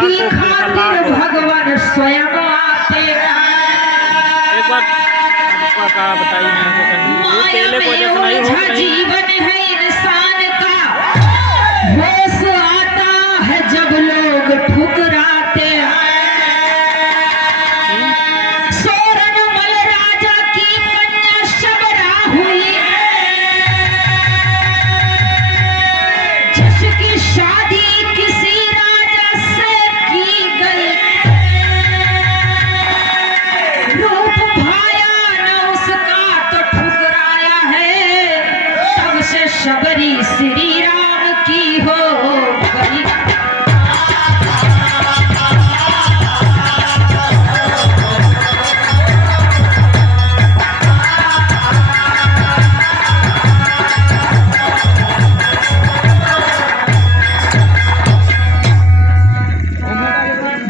की खातिर भगवान स्वयं आते हैं। एक बार का बताइए जीवन है इंसान का, होश आता है जब लोग ठुकराते हैं। सोरनमल राजा की कन्या शबरा हुई, जिसकी शादी किसी राजा से की गई। रूप भाया न उसका तो ठुकराया है, तब से शबरी श्री राम की हो गई।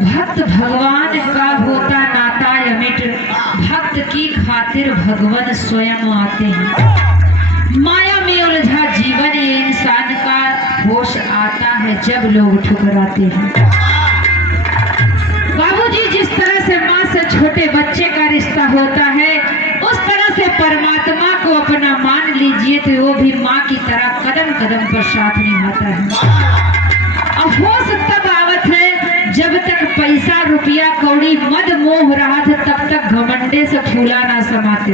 भक्त भगवान का होता नाता अमिट, भक्त की खातिर भगवान स्वयं आते हैं। माया में उलझा जीवन ये इंसान का, होश आता है जब लोग ठुकराते हैं। बाबूजी, जिस तरह से माँ से छोटे बच्चे का रिश्ता होता है, उस तरह से परमात्मा को अपना मान लीजिए तो वो भी माँ की तरह कदम कदम पर साथ निभाता है। अब होश तब आवत है जब तक पैसा रुपया कौड़ी मद मोह रहा था, तब तक घमंडे से फूला ना समाते।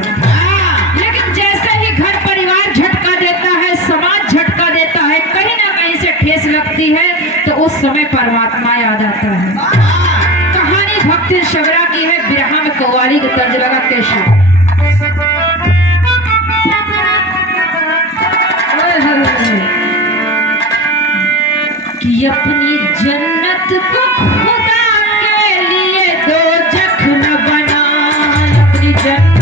लेकिन जैसे ही घर परिवार झटका देता है, समाज झटका देता है, कहीं ना कहीं से ठेस लगती है, तो उस समय परमात्मा याद आता है। कहानी भक्ति शबरा की है, बिरहा में कव्वाली का तर्ज लगा कैसे। कि अपनी जन्नत को खुदा के लिए दो जख्म बना, अपनी जन्नत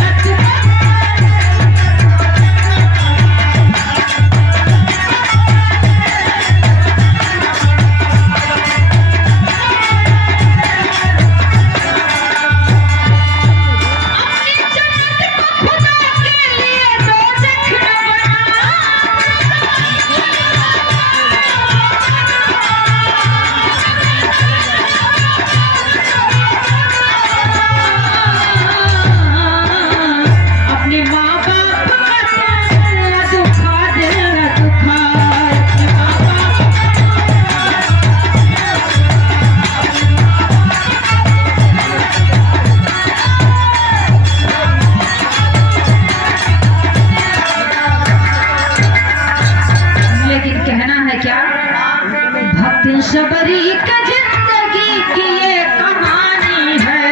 शबरी का जिंदगी की ये कहानी है।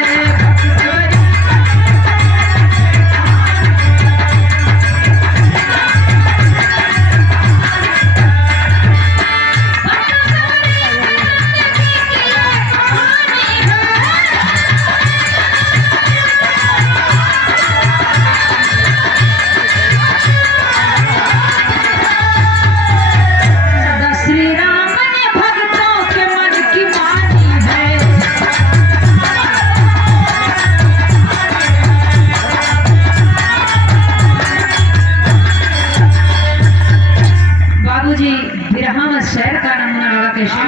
श्री राम ने भक्तों के मन की मानी है। बाबूजी, बिरहा में शहर का नमूना लगा कैसे।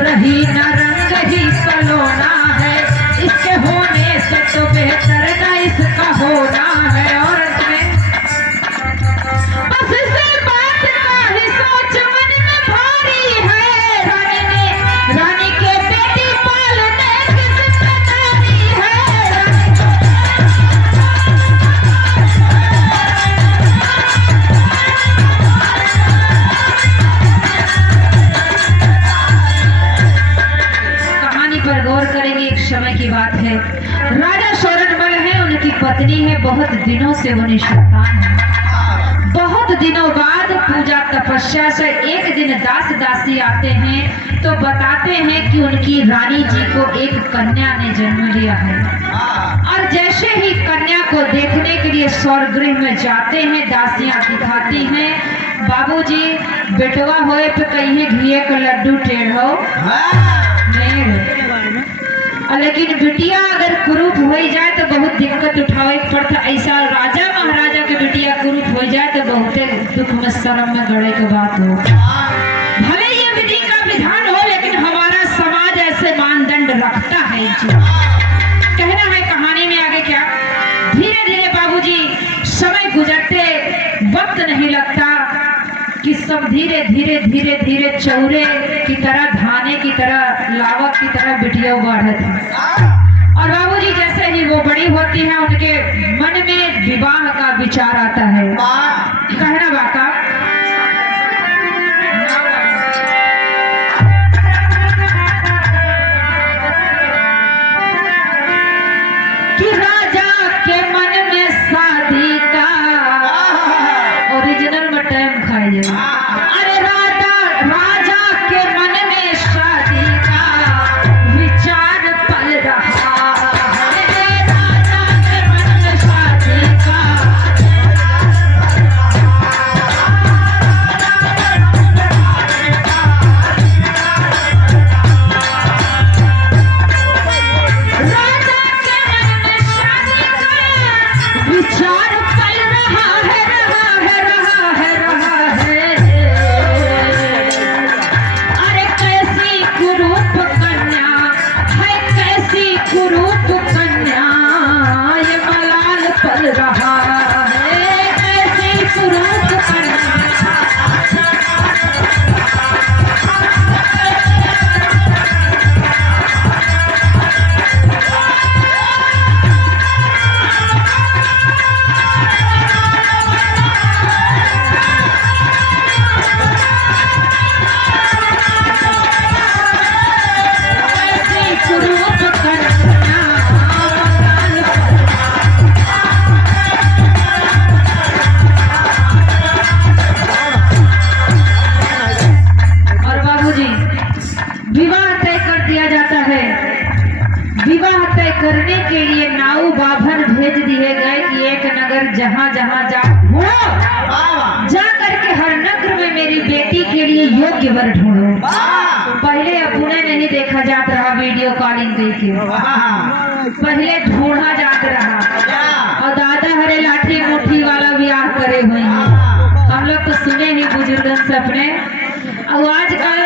रही न रंग ही सलोना है, इसके होने से तो बेहतर न इसका होना है। और बस इसे बात का ही सोच मन में भारी है, रानी के बेटी पालने की जिम्मेदारी है। समय की बात है। राजा शोरनमल है, उनकी पत्नी है, बहुत दिनों से वो निसंतान है। बहुत दिनों बाद पूजा तपस्या से एक दिन दास दासी आते हैं तो बताते हैं कि उनकी रानी जी को एक कन्या ने जन्म लिया है। और जैसे ही कन्या को देखने के लिए स्वर्गगृह में जाते हैं, दासियां दिखाती हैं, बाबूजी बेटवा होए पे कहिए घिए का लड्डू टेढ़ो लेकिन बिटिया अगर कुरूप हो जाए तो बहुत दिक्कत उठावे पड़ता। ऐसा राजा महाराजा के बिटिया कुरूप हो जाए तो बहुत दुख में शर्म में गड़े के बात हो। भले ये विधि का विधान हो लेकिन हमारा समाज ऐसे मानदंड रखता है। कहना है कहानी में आगे क्या, धीरे धीरे बाबूजी समय गुजरते वक्त नहीं लगता कि सब धीरे धीरे धीरे धीरे चौरे की तरह, धाने की तरह, लावक की तरह बिटिया बढ़त है। और बाबूजी जैसे ही वो बड़ी होती है उनके मन में विवाह का विचार आता है। कहना बाका कि राजा के मन में शादी का ओरिजिनल में टाइम खाइए। अरे राजा के मन में शादी का विचार पल रहा है। राजा के मन में शादी का विचार पल रहा है, अरे कैसी कुरूप कन्या है, कैसी कुरूप कन्या, ये मलाल पल रहा है, कैसी कुरूप कन्या। करने के लिए नाऊ बाभन भेज दिए गए कि एक नगर जहाँ जहाँ जा करके हर नगर में मेरी बेटी के लिए योग्य वर ढूंढो। पहले अपने नहीं देखा जाता रहा, वीडियो कॉलिंग करके पहले ढूंढा जाता रहा। और दादा हरे लाठी मुट्ठी वाला ब्याह करे हुए हैं, हम लोग तो सुने ही बुजुर्गों से अपने। और आजकल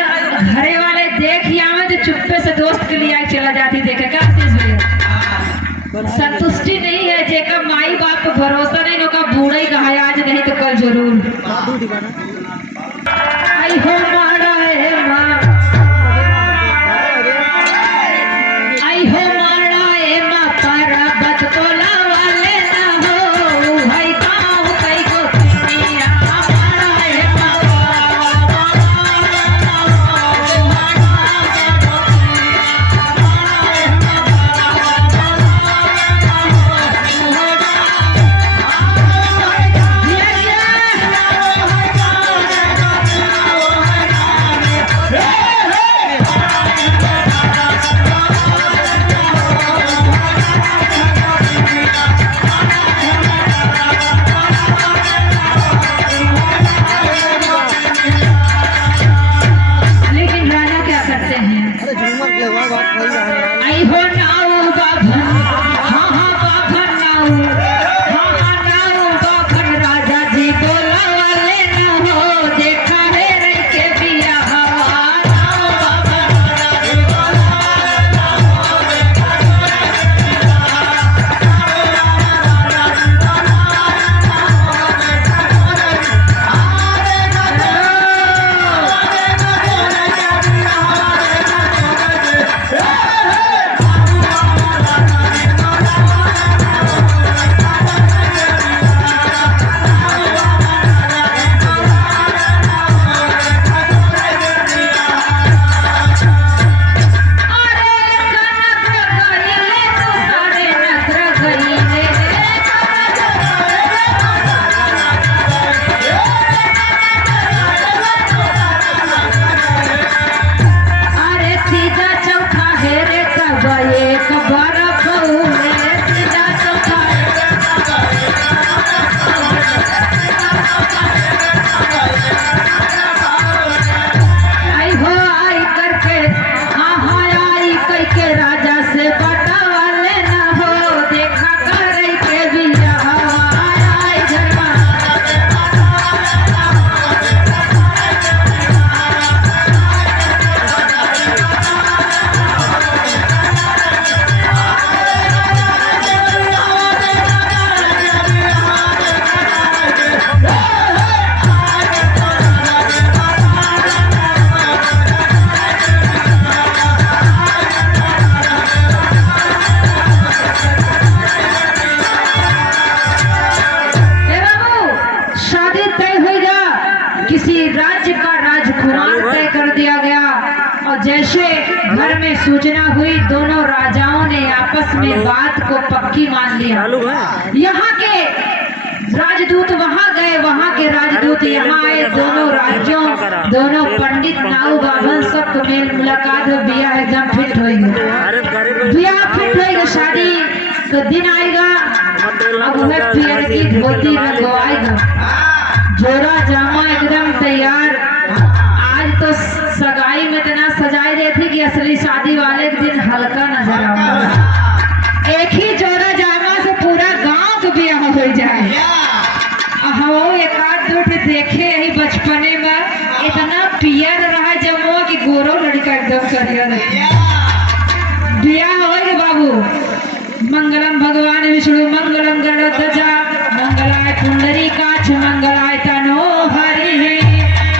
घरे वाले देख ही आवे तो चुप्पे से दोस्त के लिए चला जाती देखे क्या संतुष्टि नहीं है। जेका माई बाप को भरोसा नहीं, नौका बूढ़ा ही कहा आज नहीं तो कल जरूर। आई हो मारा है माँ, आई हो मारा है माँ, पर बद को लावा लेना हो, भाई गाँव कई को दुनिया मारा है माँ। आई हो नाऊ बाभन, हाँ हाँ बाभन नाऊ, हाँ हाँ नाऊ बाभन, राजा जी बोला वाले न हो, देखा है रही के बिया हवा। नाऊ बाभन, राजा जी बोला वाले न हो, देखा है रही के बिया हवा। से घर में सूचना हुई, दोनों राजाओं ने आपस में बात को पक्की मान लिया। चालू है। यहाँ के राजदूत वहाँ गए, वहाँ के राजदूत यहाँ आए, दोनों राज्यों, दोनों पंडित नाऊ बाभन सबको मेल मुलाकात हो, ब्याह एकदम फिट हो गया। ब्याह फिट हो गया, शादी का दिन आएगा। अब वह पियर की धोती लगवाएगा, जोड़ा जामा एकदम तैयार। आज तो सगाई में इतना सजाई रही थी कि असली शादी वाले के दिन हल्का नजर आऊंगा। एक ही जोड़ा जामा से पूरा गांव तो ब्याह हो जाए। हम एक आध दो देखे यही बचपने में, इतना पियर रहा जमुआ की गोरो लड़का एकदम करियर ब्याह हो गए बाबू। मंगलम भगवान विष्णु मंगलम गरुड़ध्वजा मंगलाय पुंडरीकाक्ष मंगलाय तनो हरि।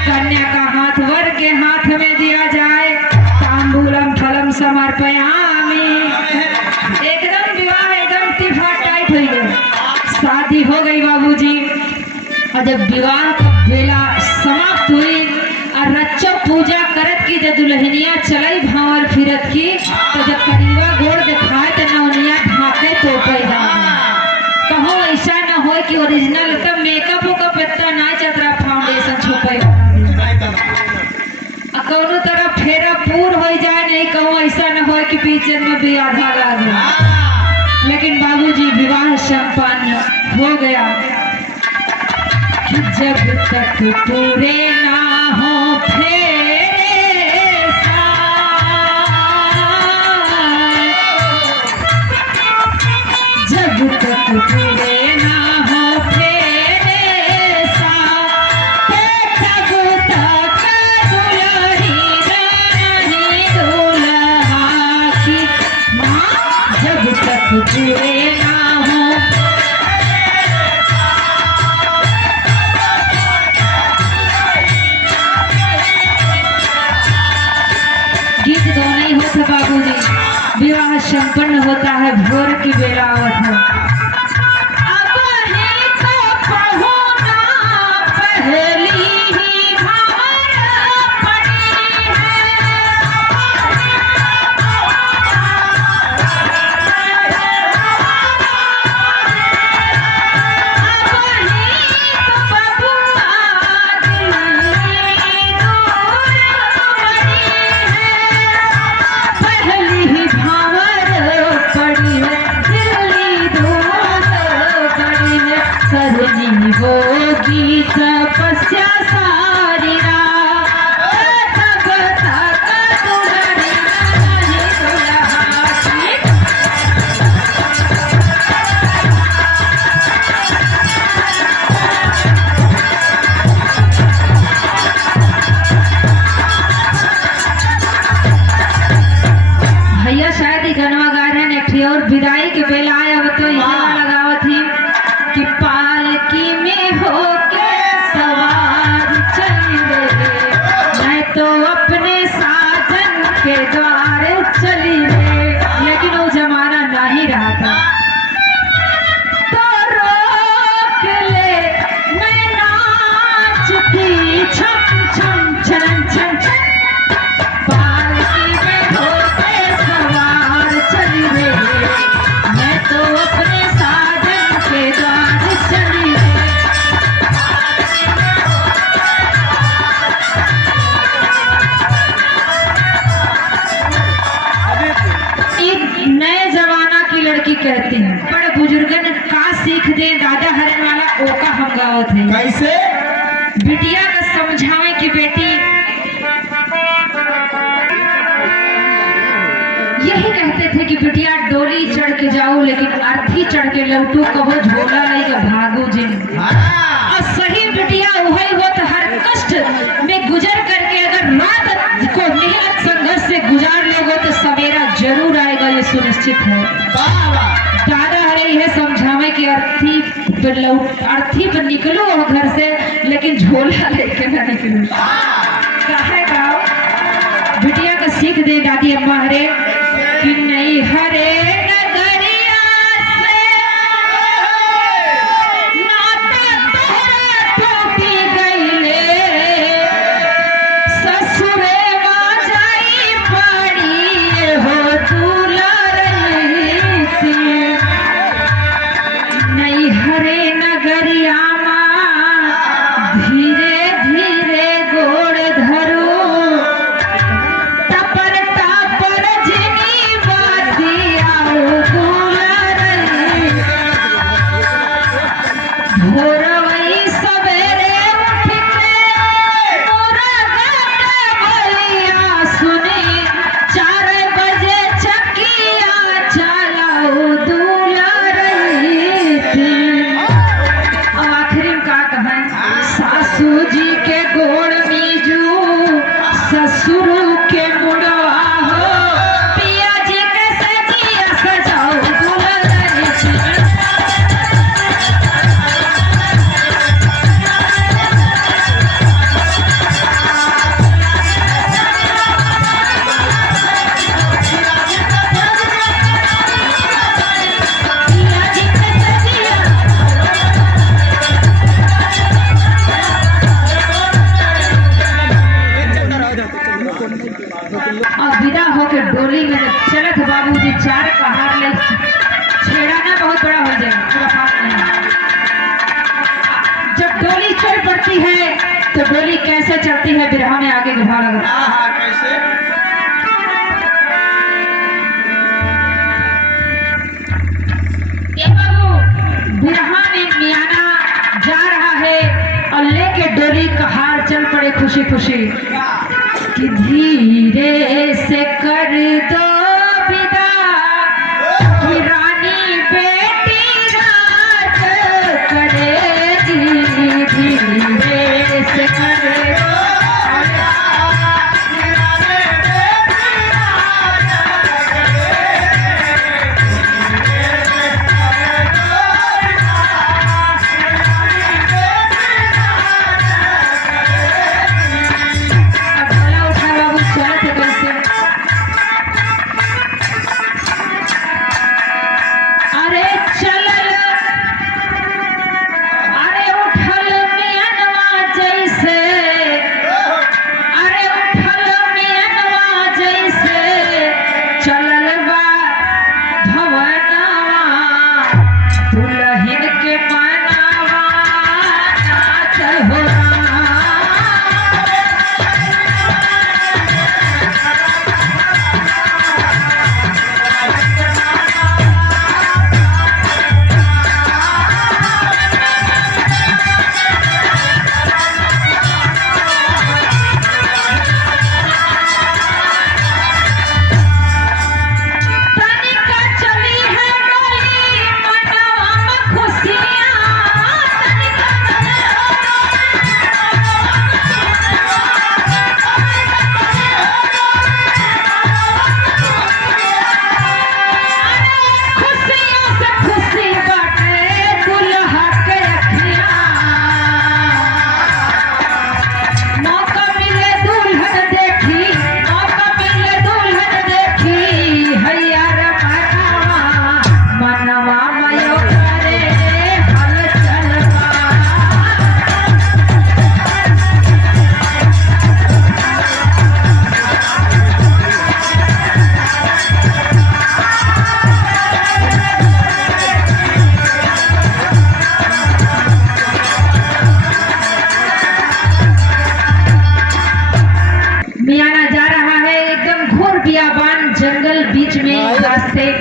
कन्या का हाथ वर के हाथ में दिया जाए, तांबूलम फलम समर्पयामि। एकदम विवाह एकदम तिफा टाइट हो गया, शादी हो गई बाबूजी। और जब विवाह का बेला समाप्त हुई और रच्चो पूजा करत की, जब दुल्हनिया चलाई भावर फिरत की, तो जब करीबा गोड़ दिखाए तो नौनिया ढाके तो पैदा कहो ऐसा न हो कि ओरिजिनल का मेकअप उकअप इतना ना चतरा फाउंडेशन छुपे कौनो तरह फेरा पूर हो जाए, नहीं कहो ऐसा न हो कि पीछे में भी आधा लागे। लेकिन बाबूजी विवाह संपन्न हो गया। जब तक पूरे ना हो फेरे जब तक पूरे ना हो फेरे तब तक दुल्हनी रानी दुल्हा की माँ। जब तक पूरे ना हो गीत गाना ही होता बाबूजी। विवाह संपन्न होता है, भोर की बेला आवत है। अब ही तो पहुना पहली ही भार पड़ी है। अब ही तो बबुआ दिल्ली दूर पड़ी है। पहली ही भावर पड़ी है, दिल्ली दूर पड़ी है। सजनी होगी तपस्या सारी रात, तब तक दुल्हनी रानी दुल्हा की। भैया शायद ही गनवा गा रहे हैं नेठी, और विदाई के बेला आया हो तो यहाँ लगावा थी कि पालकी में होके सवार चली रे, मैं तो अपने साजन के द्वारे चली रे। लेकिन वो जमाना नहीं रहा था। तो रोक ले मैं नाचती छम छम छन छन छन, पालकी में होके सवार चली रे, मैं तो अपने साजन के द्वार चली रे। एक नए जमाना की लड़की कहती है, बड़े बुजुर्गन का सीख दे दादा हरन वाला ओका हम गावत है। कैसे? बिटिया का समझावे कि बेटी यही कहते थे कि बिटिया डोली चढ़ के जाओ, लेकिन अर्थी चढ़ के लौटू, कहो झोला नहीं का भागो जिन। और सही बिटिया वही हो तो हर कष्ट में गुजर करके अगर रात को मेहनत संघर्ष से गुजार लोगे तो सवेरा जरूर आएगा, ये सुनिश्चित है। दादा हरे यह समझावे कि अर्थी पर निकलो घर से, लेकिन झोला लेके ना निकलो। काहे गाओ बिटिया का सीख दे दादी अम्मा हरे कि नहीं हरे नगरिया से नाता तोहरा टूटी गईले, ससुरे मा जाई पा होकर डोली में जब चलत बाबूजी चार कहार ले छेड़ाना बहुत बड़ा हो जाएगा, पूरा बात नहीं। जब डोली चल पड़ती है तो डोली कैसे चलती है बिरहा में आगे बढ़ा लगा। कैसे? ए बाबू बिरहा में मियाना जा रहा है और लेके डोली कहार चल पड़े खुशी खुशी कि धीरे से कर दो विदा कि रानी बेटी राज करेगी, धीरे से कर दो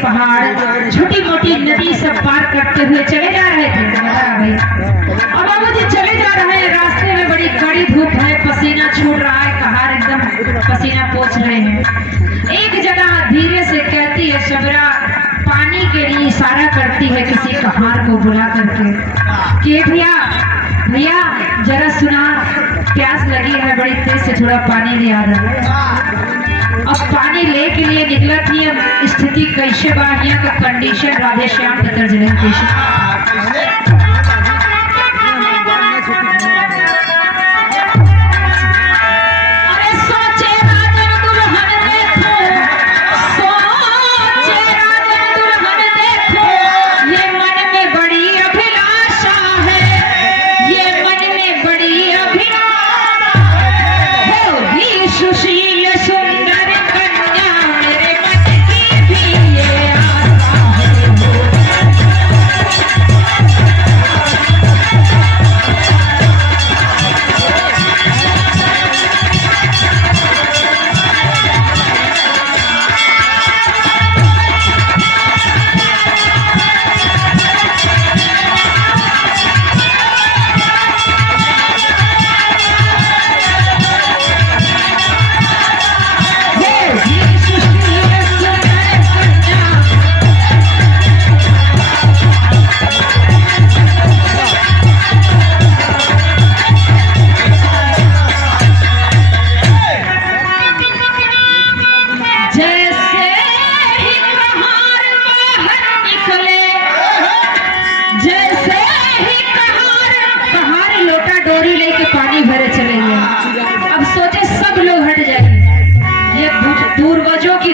पहाड़ छोटी मोटी नदी सब पार करते हुए चले जा रहे थे भाई। और बाबूजी चले जा रहे हैं, रास्ते में बड़ी कड़ी धूप है, पसीना छूट रहा है, कहार एकदम पसीना पोंछ रहे हैं। एक जगह धीरे से कहती है सबरा, पानी के लिए इशारा करती है किसी कहार को बुला करके कि भैया भैया जरा सुना, प्यास लगी है बड़ी तेज से, थोड़ा पानी ले आ रहा। अब पानी ले के लिए निकला थी, स्थिति कैसे बा यहाँ का कंडीशन राधे श्याम के तर्जमे कैसे।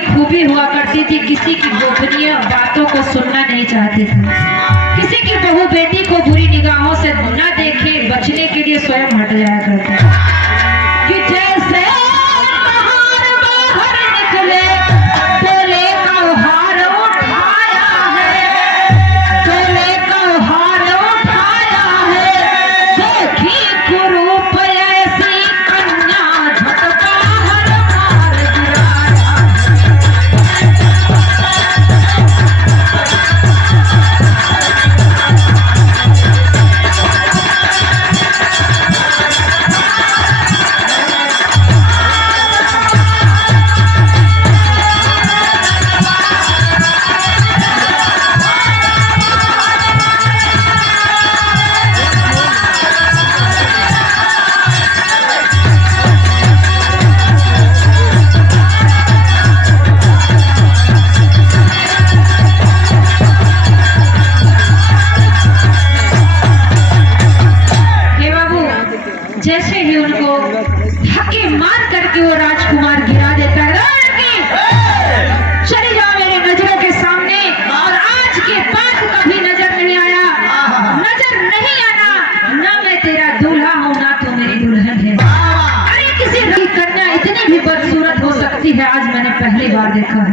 खूबी हुआ करती थी, किसी की गोपनीय बातों को सुनना नहीं चाहती थी, किसी की बहू बेटी को बुरी निगाहों से न देखे, बचने के लिए स्वयं हट जाया करते कि जैसे बाहर निकले मैंने पहली बार देखा है।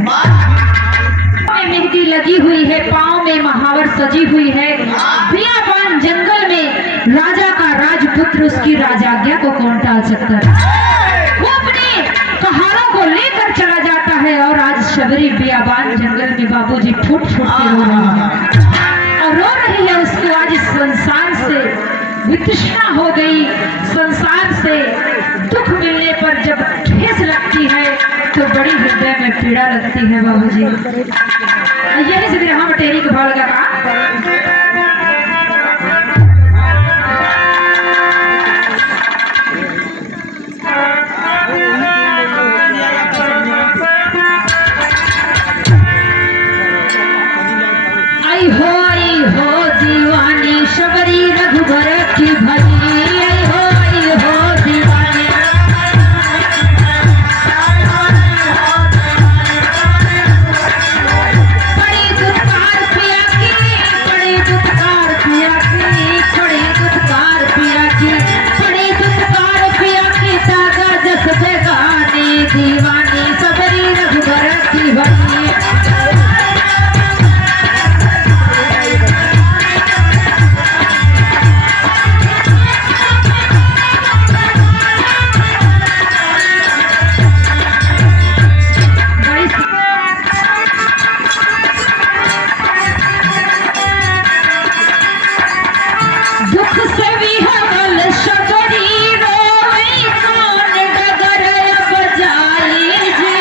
में मेहंदी लगी हुई है, पाँव में महावर सजी हुई है। बियाबान जंगल में राजा का राजपुत्र, उसकी राजाज्ञा को कौन टाल सकता है। वो अपने कहारों को लेकर चला जाता है और आज शबरी बियाबान जंगल में बाबूजी फुट फुट के रो रही है और रो रही है। उसको आज इस संसार से वितृष्णा हो गई। संसार से दुख मिलने पर जब ठेस लगती है तो बड़ी हृदय में पीड़ा लगती है बाबूजी। यही से हम टेरी के भाव लगा आई हो दीवानी शबरी रघुबर की भली। आई हो दीवानी बड़ी दुत्कार पिया की, बड़ी दुत्कार पिया की, बड़ी दुत्कार पिया की, बड़ी दुत्कार पिया की, दादा जस बेगानी दीवानी शबरी रघुबर की भली। दुख से विहवल शबरी रोई, कौन डगर बजाई जी।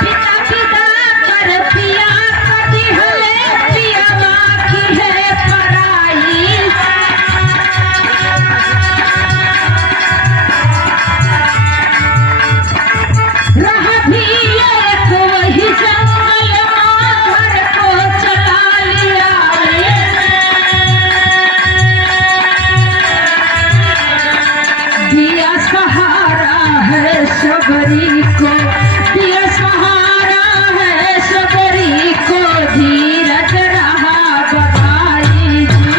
पिता पिता कर पिया कदी हले, पियावा की है पराई। रह भी एक वही जंगल, घर को चला लिया रे। दिया सहारा है शबरी को, दिया सहारा है शबरी को, धीरज रहा बधाई जी।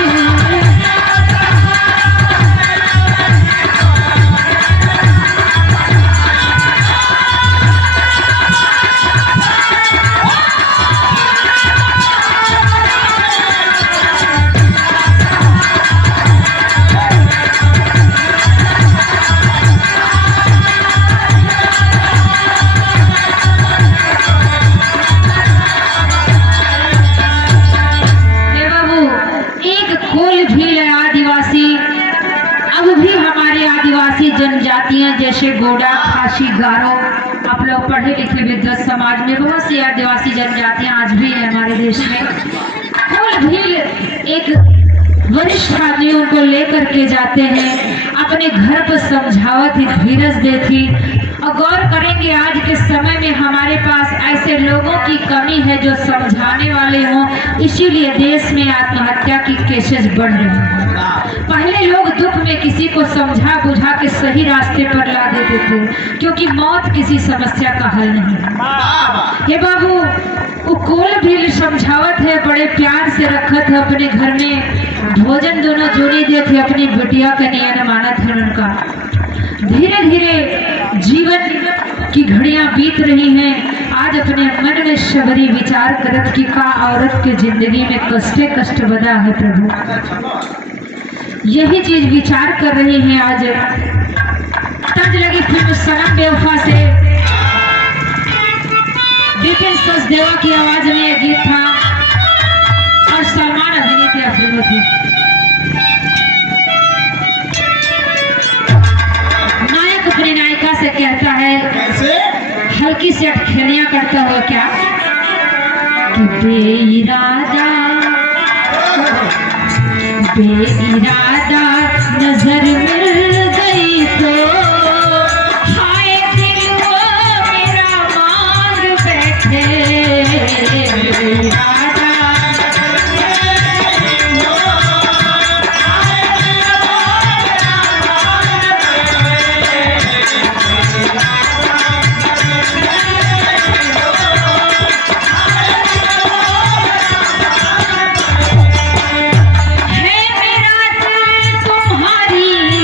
हे बाबू, एक कोल भील है आदिवासी। अब भी हमारे आदिवासी जनजातियां जैसे गोंडा, खासी, गारो, आप लोग पढ़े लिखे विद्वत समाज में बहुत सी आदिवासी जनजातियां आज भी है हमारे देश में। कोल भील एक वरिष्ठ आदमियों को लेकर के जाते हैं, अपने घर पर समझावत ही धीरज देती। और गौर करेंगे आज के समय में हमारे पास ऐसे लोगों की कमी है जो समझाने वाले हों, इसीलिए देश में आत्महत्या की केसेस बढ़ रही हैं। पहले लोग दुख में किसी को समझा बुझा के सही रास्ते पर ला देते थे, क्योंकि मौत किसी समस्या का हल नहीं है। हे बाबू, वो कोल भी समझावत है, बड़े प्यार से रखत है, अपने घर में भोजन दोनों जोड़ी देते, अपनी बिटिया का नियन मानत है उनका। धीरे धीरे जीवन की घड़ियां बीत रही हैं। आज अपने मन में शबरी विचार करत कि का औरत के जिंदगी में कष्टे कष्ट बदा है प्रभु। यही चीज विचार कर रही हैं आज। तज लगी फिल्म सनम बेवफा से विपिन सचदेवा की आवाज में यह गीत था और सलमान अभिनीत फिल्म थी। नायक अपनी नायिका से कहता है, हल्की से अटखेलियां करता हो क्या कि बेइरादा बेइरादा नजर मिल गई तो हाय दिल वो मेरा मांग बैठे। बेइरादा है मेरा दिल तुम्हारी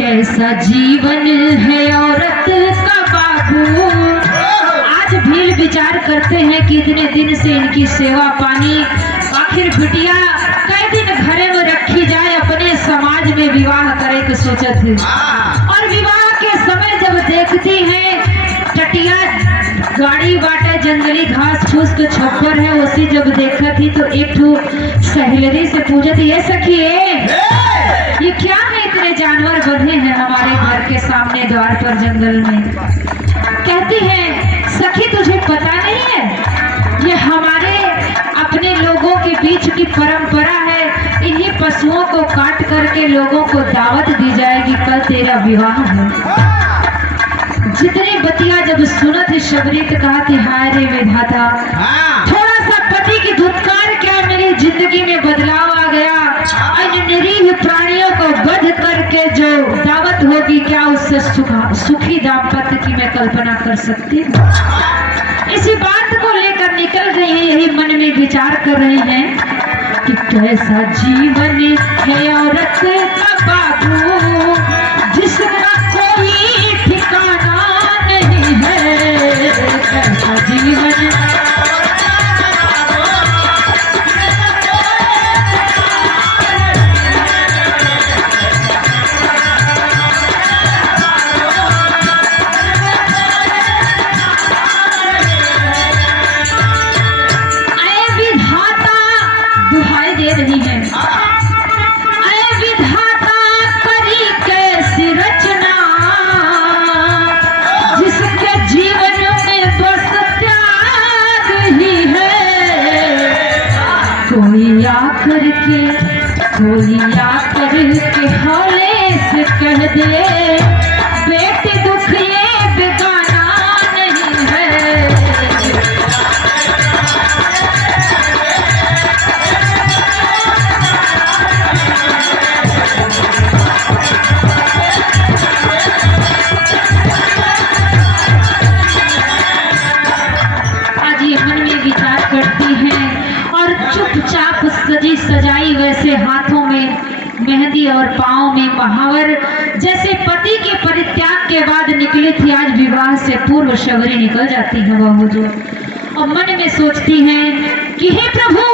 कैसा जीवन है औरत का बाबू। आज भील विचार करते हैं कि इतने दिन से इनकी सेवा पानी, आखिर बिटिया कई दिन घरे में रखी जाए, अपने समाज में विवाह करे के सोचत है। और विवाह के समय जब देखती है टटिया गाड़ी बाटा जंगली घास फूस के छप्पर है, उसी जब देखा थी तो एक ठो सहेलरी से पूछत, ये सखी ये क्या है, इतने जानवर बंधे हैं हमारे घर के सामने द्वार पर जंगल में। कहती है सखी तुझे पता नहीं है, ये हमारे अपने लोगों के बीच की परंपरा है, इन्हीं पशुओं को काट करके लोगों को दावत दी जाएगी, कल तेरा विवाह है। जितनी बतिया जब सुनत शबरी तो कहा कि हाय रे विधाता, थोड़ा सा पति की धुतकार क्या मेरी जिंदगी में बदलाव आ गया। निरीह प्राणियों को वध करके जो दावत होगी, क्या उससे सुखी दाम्पत्य की मैं कल्पना कर सकती हूँ। इसी बात को लेकर निकल गई है, यही मन में विचार कर रही हैं कि कैसा जीवन है औरत का बाबू, जिसका कोई ठिकाना नहीं है। कैसा जीवन कोई आकर के हौले से कह दे, बेटे दुख ये बेगाना नहीं है। आज ये मन में विचार करती हैं और चुपचाप सजी सजाई वैसे हाथों में मेहंदी और पाँव में महावर, जैसे पति के परित्याग के बाद निकली थी, आज विवाह से पूर्व शबरी निकल जाती है बहू जो, और मन में सोचती हैं कि हे प्रभु,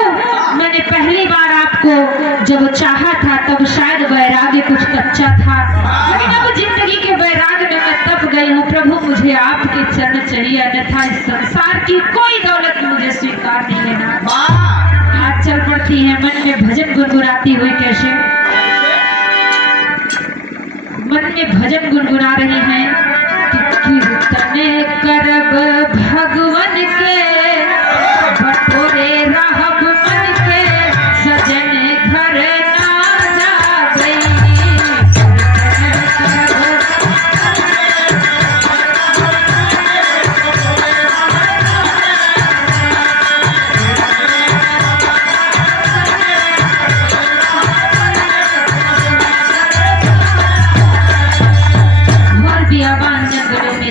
मैंने पहली बार आपको जब चाहा था तब शायद वैराग्य कुछ कच्चा था, लेकिन अब जिंदगी के वैराग्य में मैं तप गई हूँ। प्रभु मुझे आपके चरण चाहिए, अन्यथा इस संसार की कोई दौलत मुझे स्वीकार नहीं है ना। आज चल पड़ती है मन में भजन गुनगुनाती हुई। कैसे मन में भजन गुनगुना रही हैं कि कीर्तने करब भगवन के, बटोरे रहब मन के, सजन घर ना जा गई।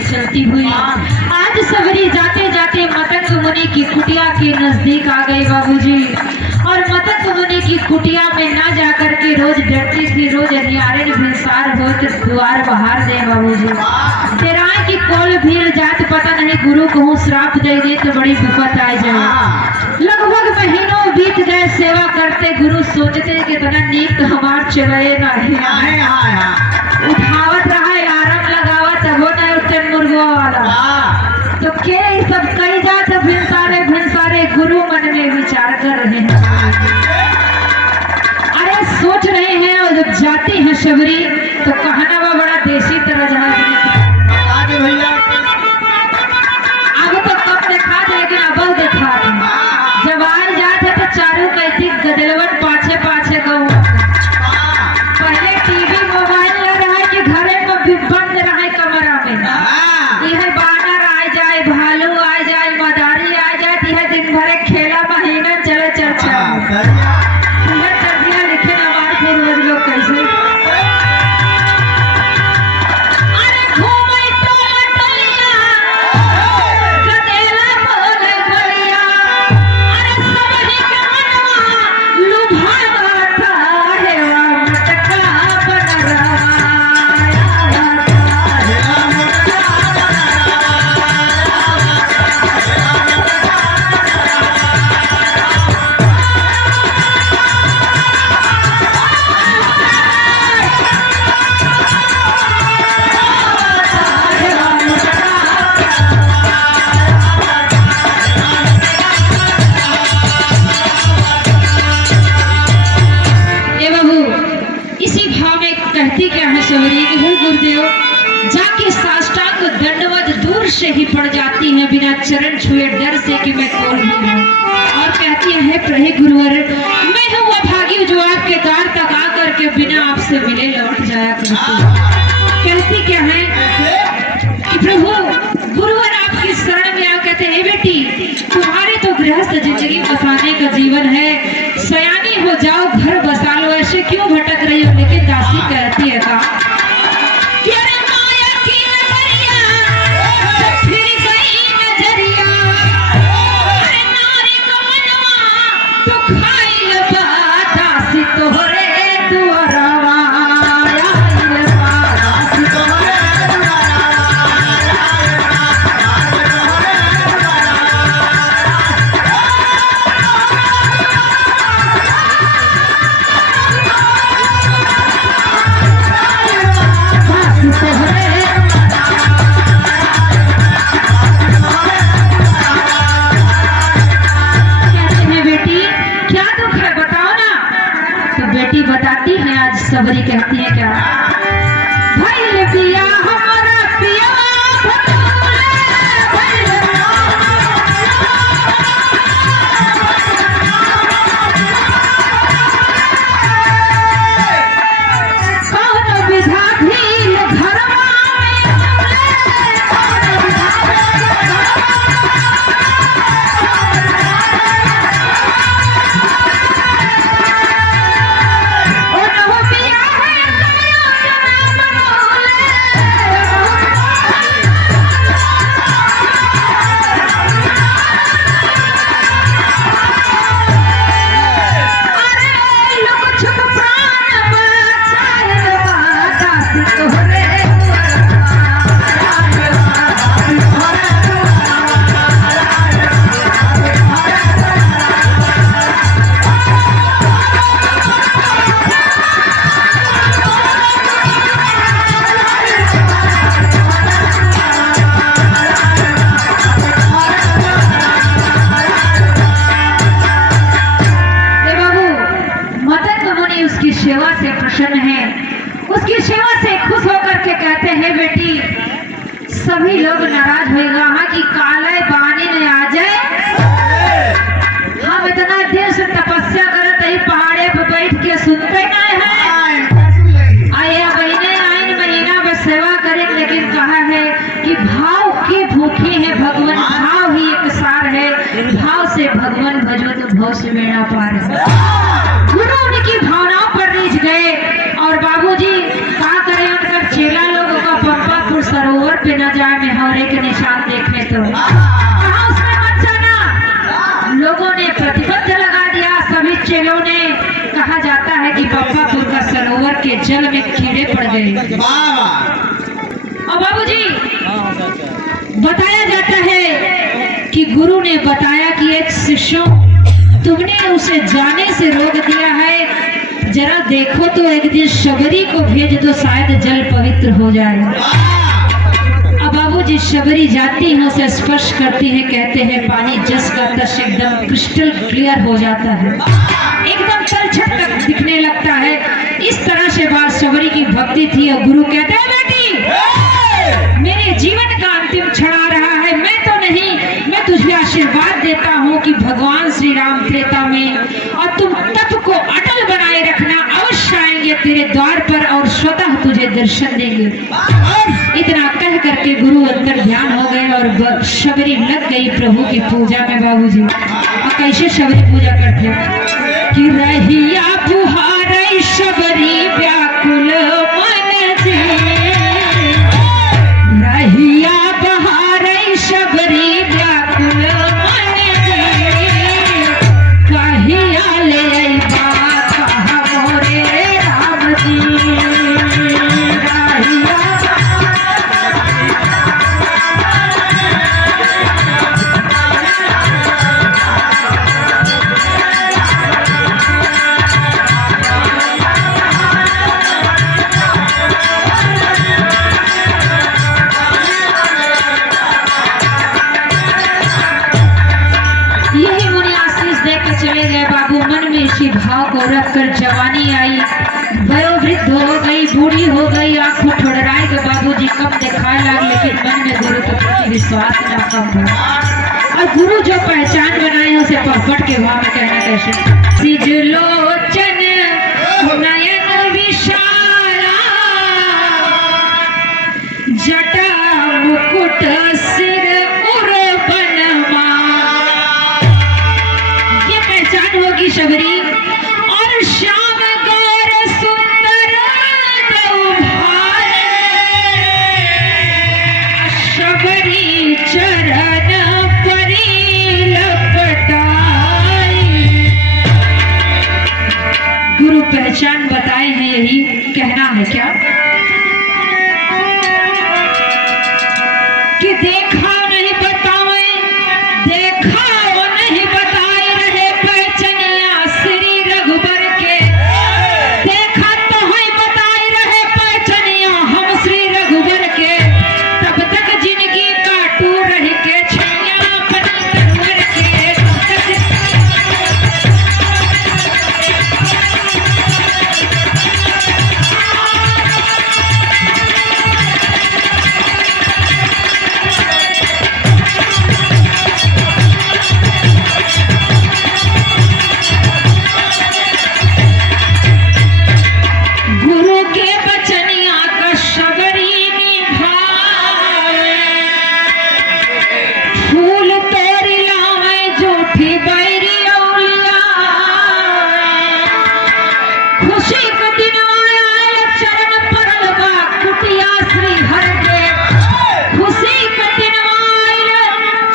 चलती हुई आज सबरी जाते जाते मतंग मुनि की कुटिया के नजदीक आ गई बाबूजी, और मतंग मुनि की कुटिया में ना जाकर के रोज डरती थी, रोज नियारे भिनसार हो तो द्वार बाहर दे बाबूजी। तेरा की कोल भील जात पता नहीं, गुरु कहूँ श्राप दे दे तो बड़ी विपत आ जाए। लगभग महीनों बीत गए सेवा करते, गुरु सोचते कितना नीक तो हमार चले नहीं, उठावत रहा आराम लगावत हो न उठन मुर्गो वाला, तो के सब कई जात भिनसारे गुरु मन में विचार कर रहे हैं। अरे सोच रहे हैं, और जब जाती है शबरी तो कहना वो बड़ा देसी तरह भैया आगे तो कब देखा था, लेकिन अब देखा था। जब आज जाते तो चारों कैसी गदलवन पाछे पाछे गऊ, पहले टीवी मोबाइल न रहा कि घरे में भी बंद रहे कमरा में, यह बानर आ जाए, भालू आ जाए, मदारी आ जाए, यह दिन भर खेला महीना चले चर्चा लिखे हमारे पूर्वज लोग कैसे भाव में कहती क्या है सबरी कि हे गुरुदेव, जाके साष्टांग दंडवत दूर से ही पड़ जाती है बिना चरण छुए डर से कि मैं कौन हूँ। और कहती है प्रभु गुरुवर, मैं हूँ वो भागी जो आपके द्वार तक आकर के बिना आपसे मिले लौट जाया करती। कहती क्या है कि प्रभु गुरुवर आपकी शरण में आ, कहते हैं बेटी तुम्हारी तो गृहस्थ जिंदगी बसाने का जीवन है, सयानी हो जाओ घर बसा लो, ऐसे क्यों भटक रही हो। लेकिन दासी कहती है का बताती है। आज सबरी कहती है क्या भाई पिया हमारा पिया कौन विधा भील घरवा सेवा से प्रसन्न है, उसकी सेवा से खुश होकर के कहते हैं बेटी सभी लोग नाराज होगा हाँ कि काले बानी ने आ जाए। हम इतना देर से तपस्या करते ही पहाड़े पर बैठ के सुनते नहीं है। आया महीने आइन महीना में सेवा करें, लेकिन कहा है कि भाव की भूखी है भगवान, भाव ही एक सार है, भाव से भगवान भजो तो भाव से मेरा पार है। गुरु उनकी भावनाओं पर रीझ गए और बाबूजी कहा करें उनका चेला लोगों का पंपापुर सरोवर पे न जाए मेहौरे के निशान देखने तो कहा उसने मत जाना। लोगों ने प्रतिबंध लगा दिया, सभी चेलों ने। कहा जाता है कि पंपापुर का सरोवर के जल में कीड़े पड़ गए। और बाबूजी बताया जाता है कि गुरु ने बताया कि एक शिष्यों तुमने उसे जाने से रोक दिया है, जरा देखो तो एक दिन शबरी को भेज दो, शायद जल पवित्र हो जाए। अब बाबूजी शबरी जाती है, उसे स्पर्श करती है, कहते हैं पानी जस का तस एकदम क्रिस्टल क्लियर हो जाता है, एकदम तलछट तक दिखने लगता है। इस तरह से बात शबरी की भक्ति थी। और गुरु कहते हैं बेटी मेरे जीवन का अंतिम क्षण आ रहा है, मैं तो नहीं, मैं तुझे आशीर्वाद देता हूँ कि भगवान श्री राम त्रेता में और तुम तप को अटल बनाए रखना, अवश्य आएंगे तेरे द्वार पर और स्वतः तुझे दर्शन देंगे। इतना कह करके गुरु अंतर ध्यान हो गए और शबरी लग गई प्रभु की पूजा में। बाबूजी और कैसे शबरी पूजा करते कि रहिया बुहारई शबरी व्याकुल मन जी, रहिया बहारई शबरी व्याकुल मन जी, कहिया ले बात मोरे राम जी। हम दिखाए लाग, लेकिन मन में गुरु के प्रति विश्वास ना कम हो। और गुरु जो पहचान बनाए उसे पकड़ के भाव में कहना कैसे, सिजलोचन नयन विशाला जटा मुकुट सिर उर बनमा। ये पहचान होगी शबरी। और श्याम गौर सुंदर गौभारे शबरी चरण गुरु पहचान बताए हैं, यही कहना है क्या कि देखा नहीं बताए, देखा नहीं बताए रहे पहचनिया श्री रघुबर के। देखा तो ही बताए रहे पहचनिया हम श्री रघुबर के। तब तक जिंदगी काटू रही के छैया अपनी तनवर के। गुरु के बचनिया का शबरी निभाए, फूल तोरी लावे जूठी बैरी औलिया। खुशी का दिन आया चरण परल बा कुटिया श्री हर के। खुशी का दिन आया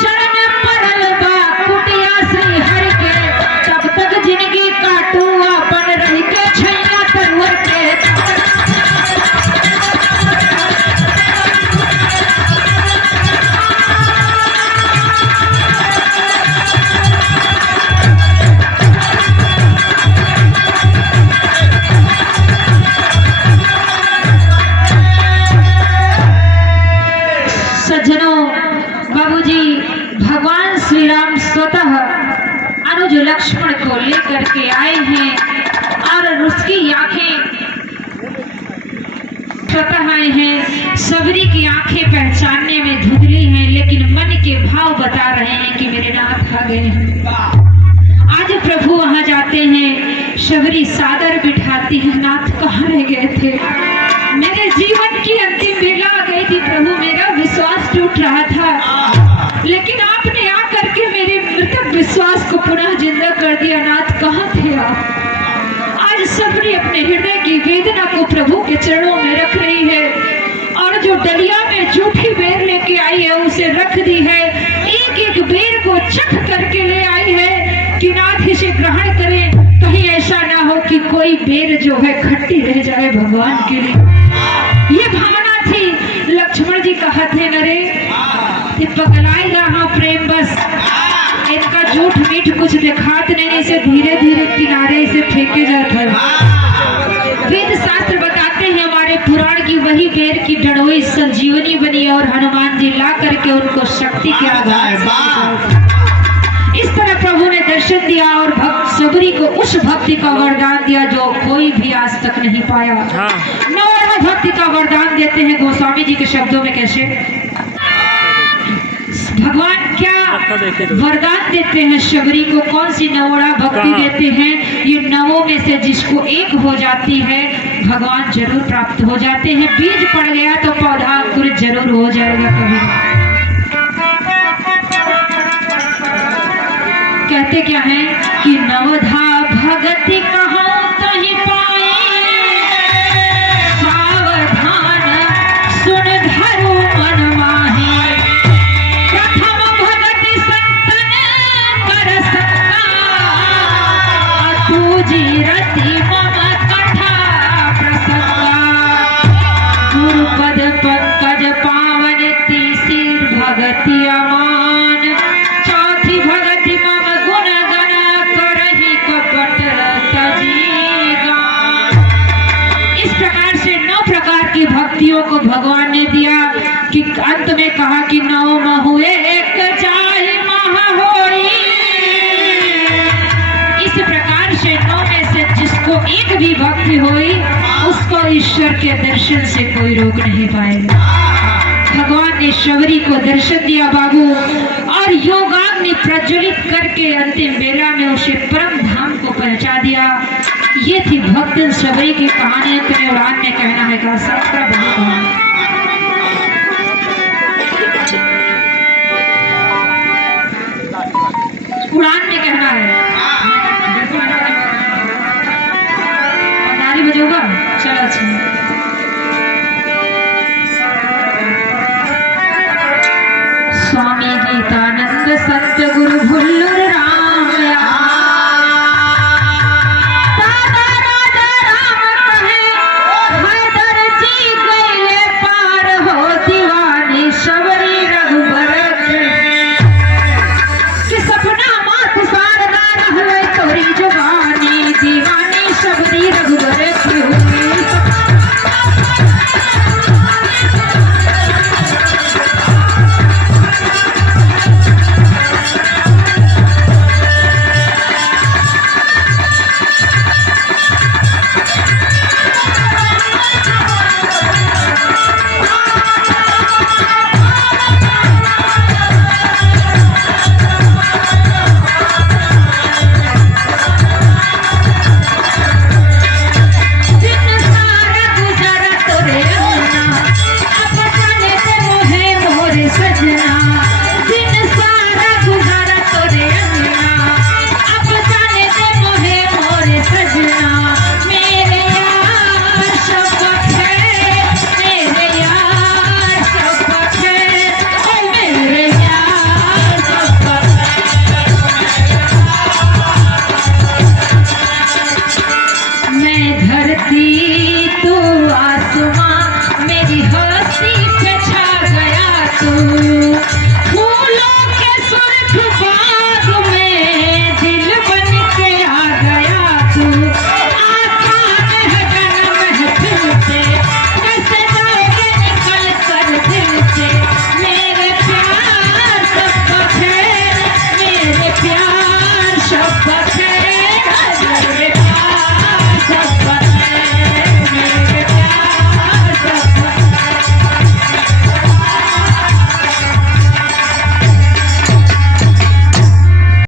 चरण परल बा कुटिया श्री हर के। तब तक जिंदगी काटू अपन रही के छैया तनवर के। सज्जनों, बाबूजी भगवान श्री राम स्वतः अनुज लक्ष्मण को लेकर के आए हैं और उसकी आंखें स्वतः आए हैं। सबरी की आंखें पहचानने में धुंधली हैं, लेकिन मन के भाव बता रहे हैं कि मेरे नाथ आ गए हैं। आज प्रभु वहां जाते हैं, शबरी सादर बिठाती है, नाथ कहाँ रह गए थे? मेरे जीवन की अंतिम बेला आ गई थी प्रभु, मेरा विश्वास टूट रहा था, लेकिन आपने आकर के मेरे मृतक विश्वास को पुनः जिंदा कर दिया। नाथ कहाँ थे आप? आज सबरी अपने हृदय की वेदना को प्रभु के चरणों में रख रही है और जो डलिया में जूठी बेर लेके आई है उसे रख दी है। एक एक बेर को चख करके ले आई है कि नाथ इसे ग्रहण करें, कहीं ऐसा ना हो कि कोई बेर जो है खट्टी रह जाए भगवान के लिए। ये भावना थी। लक्ष्मण जी कहते नरे पगलाएगा हाँ प्रेम बस, इनका झूठ मीठ कुछ दिखात नहीं, इसे धीरे धीरे किनारे से फेंके जाता है। वेद शास्त्र बताते हैं हमारे पुराण की वही बेर की डड़ोई संजीवनी बनी और हनुमान जी ला करके उनको शक्ति के आधार। इस तरह प्रभु ने दर्शन दिया और भक्त सबरी को उस भक्ति का वरदान दिया जो कोई भी आज तक नहीं पाया। नवों भक्ति का वरदान देते हैं गोस्वामी जी के शब्दों में कैसे, भगवान क्या वरदान देते हैं शबरी को, कौन सी नवोड़ा भक्ति देते हैं? ये नवों में से जिसको एक हो जाती है भगवान जरूर प्राप्त हो जाते हैं। बीज पड़ गया तो पौधा अंकुरित जरूर हो जाएगा कभी। कहते क्या है कि नवधा भगति कहाँ कहीं पाए, सावधान सुन धरो मन माही। प्रथम भगति संतन कर सका, तुझी रति मम कथा प्रसंगा। गुरुपद पंकज पावन तीसरी भगति अमान, चौथी भगति मम गुण गण करहि कपट तजीगा। इस प्रकार से 9 प्रकार की भक्तियों को भगवान ने दिया कि अंत में कहा कि 9 महुए एक जाहि महा होई। इस प्रकार से 9 में से जिसको एक भी भक्ति हुई उसको ईश्वर के दर्शन से कोई रोक नहीं पाएगा। भगवान ने शबरी को दर्शन दिया बाबू, और योगाग्नि प्रज्वलित करके अंतिम बेला में उसे परम धाम को पहुंचा दिया। ये थी भक्त शबरी की कहानी। अपने उड़ान में कहना है का शास्त्र उड़ान में कहना है नारी बजोगा। चलो अच्छा स्वामी गीतानंद संत गुरु भुल्लुर राम दादा राजा राम कहे हैदर जी गए पार हो दीवानी शबरी रघुबर कि सपना मात सार ना रहवे तोरी जुबानी दीवानी शबरी रघुबर की हुई। तू आसमां मेरी हंसी पे छा गया तू।